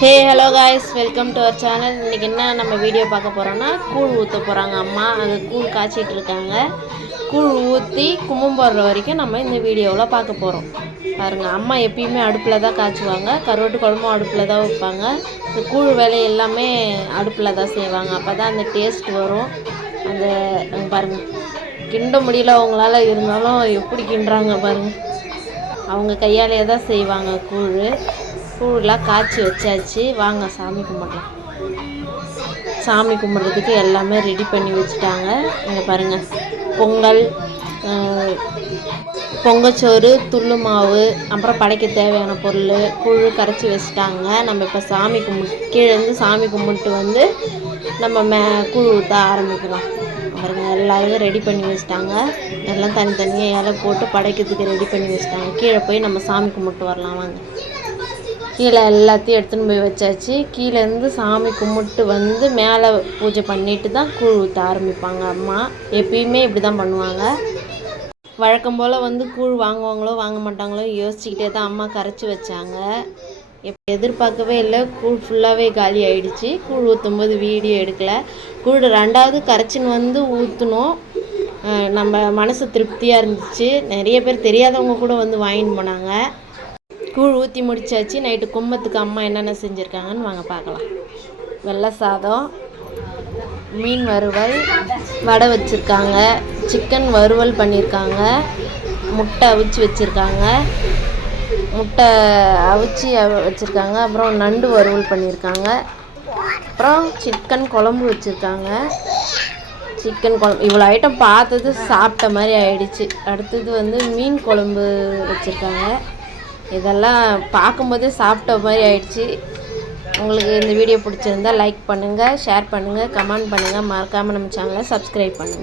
Hey hello guys welcome to our channel இன்றைக்கி என்ன நம்ம வீடியோ பார்க்க போகிறோன்னா கூழ் ஊற்ற போகிறாங்க அம்மா. அங்கே கூழ் காய்ச்சிட்டு இருக்காங்க. கூழ் ஊற்றி கும்பம் போடுற வரைக்கும் நம்ம இந்த வீடியோவில் பார்க்க போகிறோம் பாருங்கள் அம்மா எப்பயுமே அடுப்பில் தான் காய்ச்சுவாங்க. கருவாட்டு குழம்பும் அடுப்பில் தான் வைப்பாங்க. இந்த கூழ் வேலை எல்லாமே அடுப்பில் தான் செய்வாங்க. அப்போ தான் அந்த டேஸ்ட் வரும். அந்த பாருங்கள் கிண்ட முடியல அவங்களால இருந்தாலும் எப்படி கிண்டுறாங்க பாருங்கள் அவங்க கையாலே தான் செய்வாங்க கூழ். கூழ்லாம் காய்ச்சி வச்சாச்சு. வாங்க சாமி கும்பிடலாம். சாமி கும்பிட்றதுக்கு எல்லாமே ரெடி பண்ணி வச்சுட்டாங்க. இங்கே பாருங்கள் பொங்கல் பொங்கச்சோறு துள்ளு மாவு அப்புறம் படைக்க தேவையான பொருள் கூழ் கரைச்சி வச்சுட்டாங்க. நம்ம இப்போ சாமி கும்பிட்டு கீழே இருந்து சாமி கும்பிட்டு வந்து நம்ம மே கூழ் ஊற்ற ஆரம்பிக்கலாம் பாருங்க எல்லாரும் ரெடி பண்ணி வச்சுட்டாங்க. எல்லாம் தனித்தனியாக இலை போட்டு படைக்கிறதுக்கு ரெடி பண்ணி வச்சுட்டாங்க. கீழே போய் நம்ம சாமி கும்பிட்டு வரலாம் வாங்க. கீழே எல்லாத்தையும் எடுத்துன்னு போய் வச்சாச்சு. கீழேருந்து சாமி கும்பிட்டு வந்து மேலே பூஜை பண்ணிட்டு தான் கூழ் ஊற்ற ஆரம்பிப்பாங்க அம்மா. எப்பயுமே இப்படி தான் பண்ணுவாங்க. வழக்கம் போல் வந்து கூழ் வாங்குவாங்களோ வாங்க மாட்டாங்களோ யோசிச்சுக்கிட்டே தான் அம்மா கரைச்சி வச்சாங்க. எப் எதிர்பார்க்கவே இல்லை. கூழ் ஃபுல்லாகவே காலி ஆயிடுச்சு. கூழ் ஊற்றும் போது வீடியோ எடுக்கலை. கூழ் ரெண்டாவது கரைச்சின்னு வந்து ஊற்றணும் நம்ம மனசு திருப்தியாக இருந்துச்சு. நிறைய பேர் தெரியாதவங்க கூட வந்து வாங்கிட்டு போனாங்க. கூழ் ஊற்றி முடிச்சாச்சு. நைட்டு கும்பத்துக்கு அம்மா என்னென்ன செஞ்சுருக்காங்கன்னு வாங்க பார்க்கலாம். வெள்ளை சாதம் மீன் வறுவல் வடை வச்சுருக்காங்க. சிக்கன் வறுவல் பண்ணியிருக்காங்க முட்டை அவிச்சு வச்சுருக்காங்க. முட்டை அவிச்சு வச்சுருக்காங்க. அப்புறம் நண்டு வறுவல் பண்ணியிருக்காங்க அப்புறம் சிக்கன் குழம்பு வச்சுருக்காங்க. சிக்கன் குழம்பு இவ்வளோ ஐட்டம் பார்த்தது சாப்பிட்ட மாதிரி ஆயிடுச்சு. அடுத்தது வந்து மீன் குழம்பு வச்சுருக்காங்க. இதெல்லாம் பார்க்கும்போதே சாப்பிட்ட மாதிரி ஆயிடுச்சு. உங்களுக்கு இந்த வீடியோ பிடிச்சிருந்தா லைக் பண்ணுங்கள் ஷேர் பண்ணுங்கள் கமெண்ட் பண்ணுங்கள் மறக்காமல் நம்ம சேனலை சப்ஸ்கிரைப் பண்ணுங்கள்